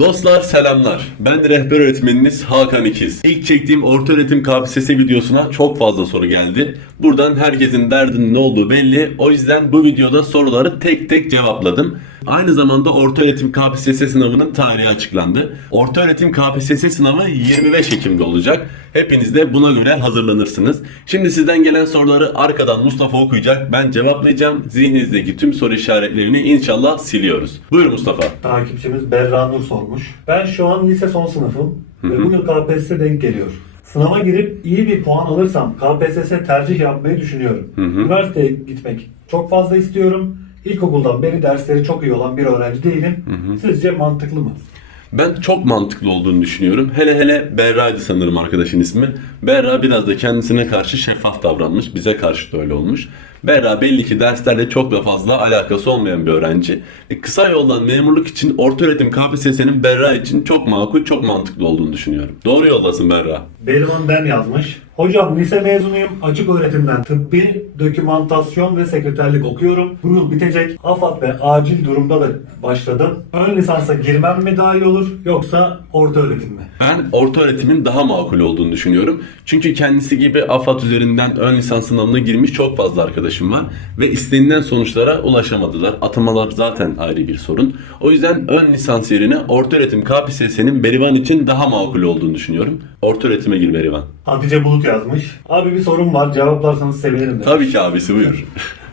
Dostlar selamlar. Ben rehber öğretmeniniz Hakan İkiz. İlk çektiğim orta öğretim KPSS videosuna çok fazla soru geldi. Buradan herkesin derdinin ne olduğu belli. O yüzden bu videoda soruları tek tek cevapladım. Aynı zamanda orta öğretim KPSS sınavının tarihi açıklandı. Orta öğretim KPSS sınavı 25 Ekim'de olacak. Hepiniz de buna göre hazırlanırsınız. Şimdi sizden gelen soruları arkadan Mustafa okuyacak. Ben cevaplayacağım. Zihninizdeki tüm soru işaretlerini inşallah siliyoruz. Buyur Mustafa. Takipçimiz Berra Nur sormuş. Ben şu an lise son sınıfım ve bu yıl KPSS denk geliyor. Sınava girip iyi bir puan alırsam KPSS tercih yapmayı düşünüyorum. Üniversiteye gitmek çok fazla istiyorum. İlkokuldan beri dersleri çok iyi olan bir öğrenci değilim. Sizce mantıklı mı? Ben çok mantıklı olduğunu düşünüyorum. Hele hele Berra'ydı sanırım arkadaşın ismi. Berra biraz da kendisine karşı şeffaf davranmış. Bize karşı da öyle olmuş. Berra belli ki derslerle çok da fazla alakası olmayan bir öğrenci. E, kısa yoldan memurluk için orta öğretim KPSS'nin Berra için çok makul, çok mantıklı olduğunu düşünüyorum. Doğru yoldasın Berra. Berivan Ben yazmış. Hocam lise mezunuyum. Açık öğretimden tıbbi, dokümantasyon ve sekreterlik okuyorum. Bu yıl bitecek. AFAD ve acil durumda da başladım. Ön lisansa girmem mi daha iyi olur yoksa orta öğretim mi? Ben orta öğretimin daha makul olduğunu düşünüyorum. Çünkü kendisi gibi AFAD üzerinden ön lisans sınavına girmiş çok fazla arkadaşım var. Ve istenilen sonuçlara ulaşamadılar. Atamalar zaten ayrı bir sorun. O yüzden ön lisans yerine orta öğretim KPSS'nin Berivan için daha makul olduğunu düşünüyorum. Orta öğretime gir Berivan. Hatice Bulut yazmış. Abi bir sorum var cevaplarsanız sevinirim. demiş. Tabii ki abisi buyur.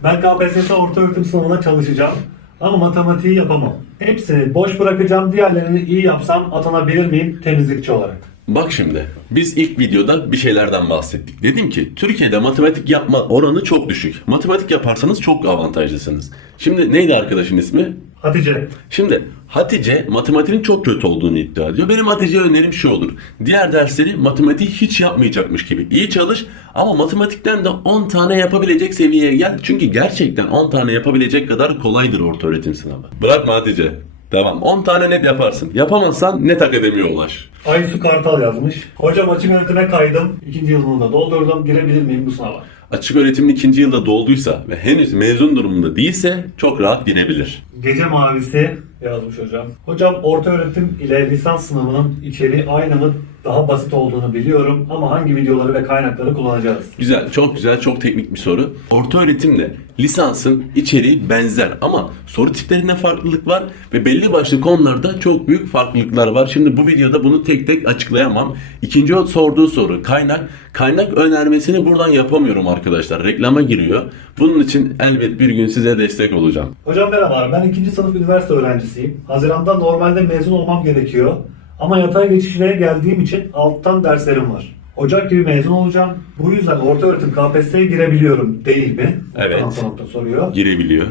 Ben KPSS orta öğretim sınavına çalışacağım. Ama matematiği yapamam. Hepsini boş bırakacağım. Diğerlerini iyi yapsam atanabilir miyim temizlikçi olarak? Bak şimdi biz ilk videoda bir şeylerden bahsettik. Dedim ki Türkiye'de matematik yapma oranı çok düşük. Matematik yaparsanız çok avantajlısınız. Şimdi neydi arkadaşın ismi? Hatice. Şimdi Hatice matematiğin çok kötü olduğunu iddia ediyor. Benim Hatice'ye önerim şu olur. Diğer dersleri matematiği hiç yapmayacakmış gibi. İyi çalış ama matematikten de 10 tane yapabilecek seviyeye gel. Çünkü gerçekten 10 tane yapabilecek kadar kolaydır orta öğretim sınavı. Bırakma Hatice. Devam. 10 tane net yaparsın. Yapamazsan net akademiye ulaş. Aysu Kartal yazmış. Hocam açık öğretime kaydım. İkinci yılını da doldurdum. Girebilir miyim bu sınava? Açık öğretimin ikinci yılda dolduysa ve henüz mezun durumunda değilse çok rahat girebilir. Gece Mavisi yazmış hocam. Hocam orta öğretim ile lisans sınavının içeriği aynı mı? Daha basit olduğunu biliyorum ama hangi videoları ve kaynakları kullanacağız? Güzel, çok güzel, çok teknik bir soru. Orta öğretimle lisansın içeriği benzer ama soru tiplerinde farklılık var ve belli başlı konularda çok büyük farklılıklar var. Şimdi bu videoda bunu tek tek açıklayamam. İkinci sorduğu soru kaynak. Kaynak önermesini buradan yapamıyorum arkadaşlar. Reklama giriyor. Bunun için elbet bir gün size destek olacağım. Hocam merhaba, ben ikinci sınıf üniversite öğrencisiyim. Haziranda normalde mezun olmam gerekiyor. Ama yatay geçişlere geldiğim için alttan derslerim var. Ocak gibi mezun olacağım. Bu yüzden orta öğretim KPSS'ye girebiliyorum değil mi? Evet. Nokta nokta soruyor. Girebiliyor.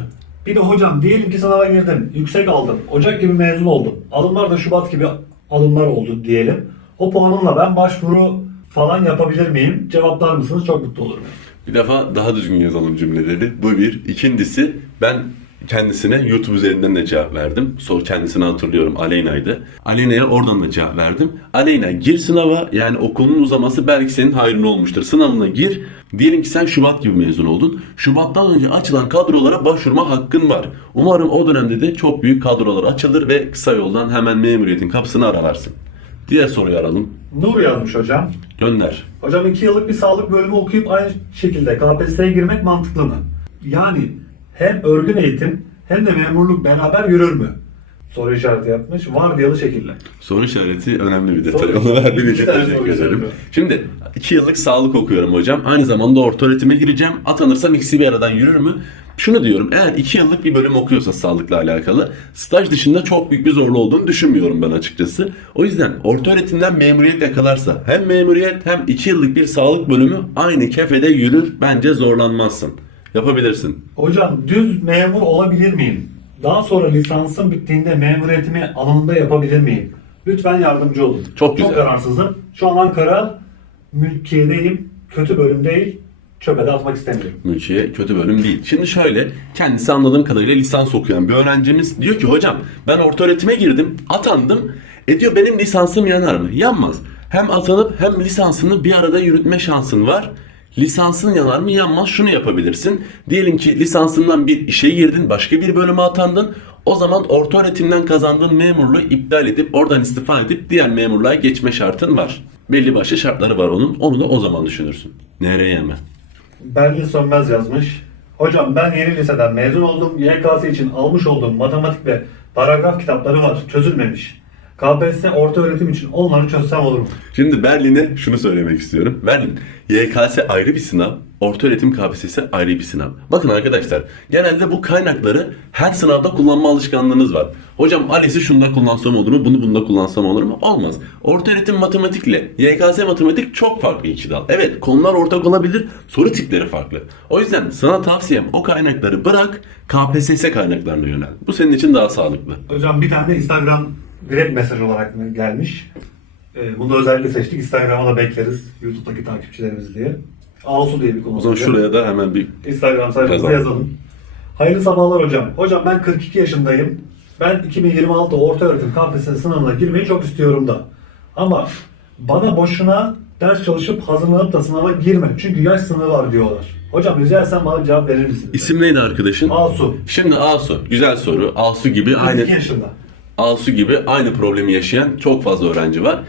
Bir de hocam diyelim ki sınava girdim. Yüksek aldım. Ocak gibi mezun oldum. Alımlar da Şubat gibi alımlar oldu diyelim. O puanımla ben başvuru falan yapabilir miyim? Cevaplar mısınız? Çok mutlu olurum. Bir defa daha düzgün yazalım cümleleri. Bu bir. İkincisi ben kendisine YouTube üzerinden de cevap verdim. Sor kendisini hatırlıyorum Aleyna'ydı. Aleyna'ya oradan da cevap verdim. Aleyna gir sınava yani okulun uzaması belki senin hayrın olmuştur. Sınavına gir. Diyelim ki sen Şubat gibi mezun oldun. Şubattan önce açılan kadrolara başvurma hakkın var. Umarım o dönemde de çok büyük kadrolar açılır ve kısa yoldan hemen memuriyetin kapısını aralarsın. Diğer soruyu aralım. Nur yazmış hocam. Gönder. Hocam 2 yıllık bir sağlık bölümü okuyup aynı şekilde KPSS'ye girmek mantıklı mı? Yani hem örgün eğitim hem de memurluk beraber yürür mü? Soru işareti yapmış. Vardiyalı şekilde. Soru işareti önemli bir detay. Soru- Onu verdiğin İki için teşekkür ederim. işareti. Şimdi 2 yıllık sağlık okuyorum hocam. Aynı zamanda orta öğretime gireceğim. Atanırsam ikisi bir aradan yürür mü? Şunu diyorum eğer 2 yıllık bir bölüm okuyorsa sağlıkla alakalı staj dışında çok büyük bir zorlu olduğunu düşünmüyorum ben açıkçası. O yüzden orta öğretimden memuriyet yakalarsa hem memuriyet hem 2 yıllık bir sağlık bölümü aynı kefede yürür. Bence zorlanmazsın. Yapabilirsin. Hocam düz memur olabilir miyim? Daha sonra lisansım bittiğinde memuriyetimi alanında yapabilir miyim? Lütfen yardımcı olun. Çok güzel. Çok kararsızım. Şu an Ankara mülkiyedeyim. Kötü bölüm değil. Çöpe de atmak istemiyorum. Mülkiye kötü bölüm değil. Şimdi şöyle kendisi anladığım kadarıyla lisans okuyan bir öğrencimiz diyor ki hocam ben orta öğretime girdim atandım. E diyor benim lisansım yanar mı? Yanmaz. Hem atanıp hem lisansını bir arada yürütme şansın var. Lisansın yanar mı yanmaz şunu yapabilirsin. Diyelim ki lisansından bir işe girdin başka bir bölüme atandın. O zaman orta öğretimden kazandığın memurluğu iptal edip oradan istifa edip diğer memurluğa geçme şartın var. Belli başlı şartları var onun. Onu da o zaman düşünürsün. Nereye mi? Berlin Sönmez yazmış. Hocam ben yeni liseden mezun oldum. YKS için almış olduğum matematik ve paragraf kitapları var. Çözülmemiş. KPSS orta öğretim için onları çözsem olur mu? Şimdi Berlin'e şunu söylemek istiyorum. Berlin, YKS ayrı bir sınav, orta öğretim KPSS ayrı bir sınav. Bakın arkadaşlar, genelde bu kaynakları her sınavda kullanma alışkanlığınız var. Hocam ALES'i şunda kullansam olur mu, bunu bunda kullansam olur mu? Olmaz. Orta öğretim matematikle YKS matematik çok farklı iki dal. Evet, konular ortak olabilir, soru tipleri farklı. O yüzden sana tavsiyem o kaynakları bırak, KPSS kaynaklarına yönel. Bu senin için daha sağlıklı. Hocam bir tane Instagram direkt mesaj olarak gelmiş. Ee, bunu özellikle seçtik. Instagram'a da bekleriz. YouTube'daki takipçilerimiz diye. Ağustos diye bir konu. O zaman olacak. şuraya da hemen bir Instagram sayfamıza Yazalım. yazalım. Hayırlı sabahlar hocam. Hocam ben 42 yaşındayım. Ben 2026 orta öğretim KPSS sınavına girmeyi çok istiyorum da. Ama bana boşuna ders çalışıp hazırlanıp da sınava girme. Çünkü yaş sınırı var diyorlar. Hocam rica etsem bana bir cevap verir misiniz? isim neydi arkadaşın? Asu. Şimdi Asu, güzel soru. Asu gibi 42 aynı yaşında. Asu gibi aynı problemi yaşayan çok fazla öğrenci var.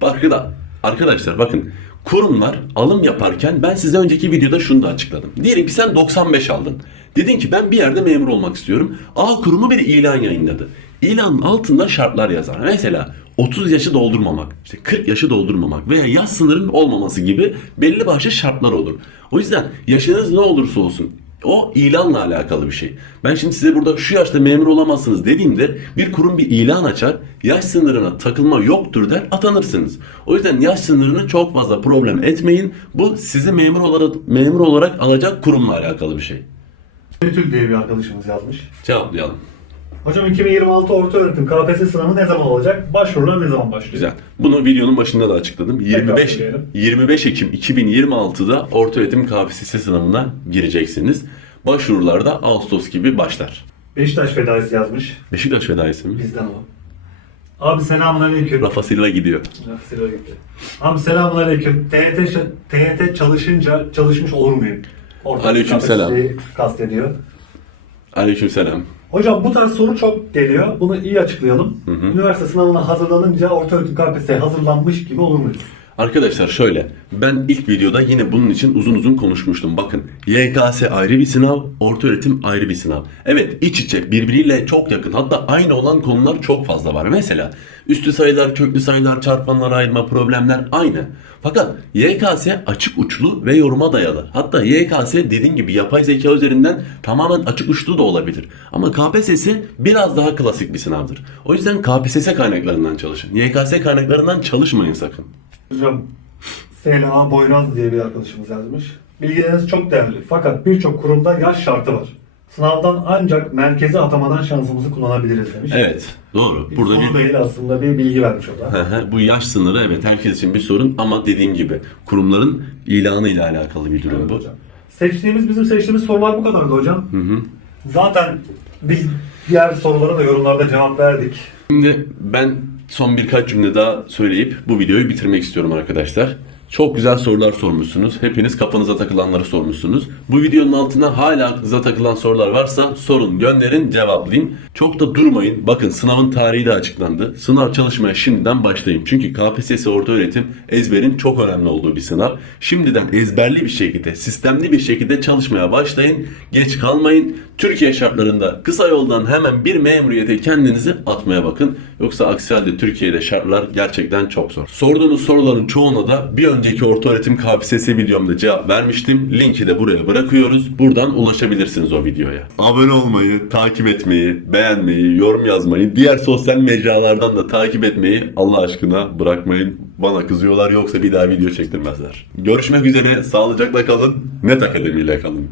Bakın da arkadaşlar bakın kurumlar alım yaparken ben size önceki videoda şunu da açıkladım. Diyelim ki sen 95 aldın. Dedin ki ben bir yerde memur olmak istiyorum. A kurumu bir ilan yayınladı. İlanın altında şartlar yazar. Mesela 30 yaşı doldurmamak, işte 40 yaşı doldurmamak veya yaş sınırının olmaması gibi belli başlı şartlar olur. O yüzden yaşınız ne olursa olsun o ilanla alakalı bir şey. Ben şimdi size burada şu yaşta memur olamazsınız dediğimde bir kurum bir ilan açar, yaş sınırına takılma yoktur der, atanırsınız. O yüzden yaş sınırını çok fazla problem etmeyin. Bu sizi memur olarak memur olarak alacak kurumla alakalı bir şey. Betül diye bir arkadaşımız yazmış. Cevaplayalım. Hocam 2026 orta öğretim KPSS sınavı ne zaman olacak? Başvurular ne zaman başlıyor? Güzel. Bunu videonun başında da açıkladım. 25 söyleyelim. 25 Ekim 2026'da ortaöğretim KPSS sınavına gireceksiniz. Başvurular da Ağustos gibi başlar. Beşiktaş fedaisi yazmış. Beşiktaş fedaisi mi? Bizden o. Abi selamun aleyküm. Rafa Silva gidiyor. Abi selamun aleyküm. TYT, TYT çalışınca çalışmış olur muyum? Orada Aleyküm selam. Kastediyor. Aleykümselam. Hocam bu tarz soru çok geliyor. Bunu iyi açıklayalım. Üniversite sınavına hazırlanınca orta öğretim KPSS'ye hazırlanmış gibi olur muyuz? Arkadaşlar şöyle, ben ilk videoda yine bunun için uzun uzun konuşmuştum. Bakın, YKS ayrı bir sınav, orta öğretim ayrı bir sınav. Evet, iç içe, birbiriyle çok yakın. Hatta aynı olan konular çok fazla var. Mesela üstü sayılar, köklü sayılar, çarpanlar ayırma, problemler aynı. Fakat YKS açık uçlu ve yoruma dayalı. Hatta YKS dediğim gibi yapay zeka üzerinden tamamen açık uçlu da olabilir. Ama KPSS biraz daha klasik bir sınavdır. O yüzden KPSS kaynaklarından çalışın. YKS kaynaklarından çalışmayın sakın. Hocam SLA Boyraz diye bir arkadaşımız yazmış. Bilgileriniz çok değerli. Fakat birçok kurumda yaş şartı var. Sınavdan ancak merkeze atamadan şansımızı kullanabiliriz demiş. Evet, doğru. Burada soru bir değil aslında bir bilgi vermiş o da. Bu yaş sınırı evet herkes için bir sorun ama dediğim gibi kurumların ilanı ile alakalı bir durum Evet bu. hocam. Seçtiğimiz bizim seçtiğimiz sorular bu kadardı hocam. Zaten biz diğer sorulara da yorumlarda cevap verdik. Şimdi ben son birkaç cümle daha söyleyip bu videoyu bitirmek istiyorum arkadaşlar. Çok güzel sorular sormuşsunuz. Hepiniz kafanıza takılanları sormuşsunuz. Bu videonun altına hala aklınıza takılan sorular varsa sorun, gönderin, cevaplayayım. Çok da durmayın. Bakın sınavın tarihi de açıklandı. Sınav çalışmaya şimdiden başlayın. Çünkü KPSS orta öğretim ezberin çok önemli olduğu bir sınav. Şimdiden ezberli bir şekilde, sistemli bir şekilde çalışmaya başlayın. Geç kalmayın. Türkiye şartlarında kısa yoldan hemen bir memuriyete kendinizi atmaya bakın. Yoksa aksi halde Türkiye'de şartlar gerçekten çok zor. Sorduğunuz soruların çoğuna da bir önceki orta öğretim KPSS videomda cevap vermiştim. Linki de buraya bırakıyoruz. Buradan ulaşabilirsiniz o videoya. Abone olmayı, takip etmeyi, beğenmeyi, yorum yazmayı, diğer sosyal mecralardan da takip etmeyi Allah aşkına bırakmayın. Bana kızıyorlar yoksa bir daha video çektirmezler. Görüşmek üzere. Sağlıcakla kalın. Net Akademi ile kalın.